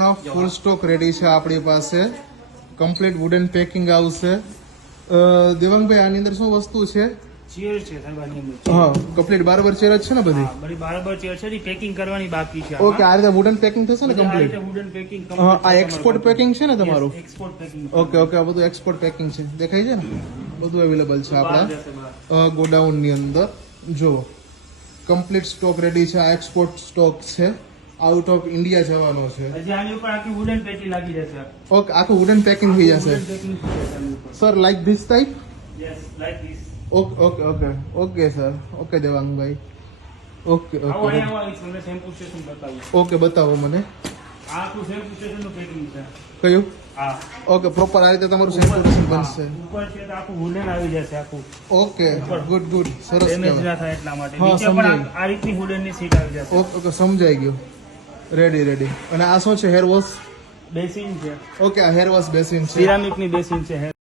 નો ફૂલ stock ready છે આપણી પાસે. કમ્પ્લીટ વુડન પેકિંગ આવશે. દેવાંગભાઈ આની અંદર શું વસ્તુ છે? ચેર છે સાહેબ આની અંદર. હા, કમ્પ્લીટ બરાબર ચેર જ છે ને બધી? હા, બધી બરાબર ચેર છે. પેકિંગ કરવાની બાકી છે. ઓકે, આ રીતે વુડન પેકિંગ થશે ને આ કમ્પ્લીટ? રીતે વુડન પેકિંગ હા, આ એક્સપોર્ટ પેકિંગ છે ને તમારું? Export packing. ઓકે ઓકે, આ બધું એક્સપોર્ટ પેકિંગ છે. દેખાય છે ને? બધું અવેલેબલ છે આપણા ગોડાઉન ની અંદર. જો કમ્પ્લીટ સ્ટોક રેડી છે. આ એક્સપોર્ટ સ્ટોક છે, આઉટ ઓફ ઇન્ડિયા જવાનો છે. હજી આની ઉપર આખી વુડન પેટી લાગી જશે. ઓકે, આખું વુડન પેકિંગ થઈ જશે. વુડન પેકિંગ થઈ જશે આની ઉપર. Sir, like this type? Yes, like this. Okay okay okay okay sir. Okay Devangbhai. Okay આવો ઓકે અહીંયા આવો, તમને સેમ્પલ સ્ટેશન બતાવું. ઓકે, બતાવો મને. આ આખું સેમ્પલ સ્ટેશન નું પેકિંગ છે. કયું? હા, ઓકે, પ્રોપર આ રીતે તમારું સેન્ટરેશન બનશે. ઉપર છે તો આખું વુડન આવી જશે આખું. ઓકે, ગુડ ગુડ, સરસ ડેમેજ કહેવાય. ના થાય એટલા માટે. હા, નીચે પણ સમજાયું. આ રીતની વુડન ની સીટ આવી જશે. ઓકે ઓકે, સમજાઈ ગયું. Ready ready. અને આ શું છે? Hair wash? બેસિન છે, ઓકે, આ હેર વોશ બેસિન છે. સિરામિક ની બેસિન છે.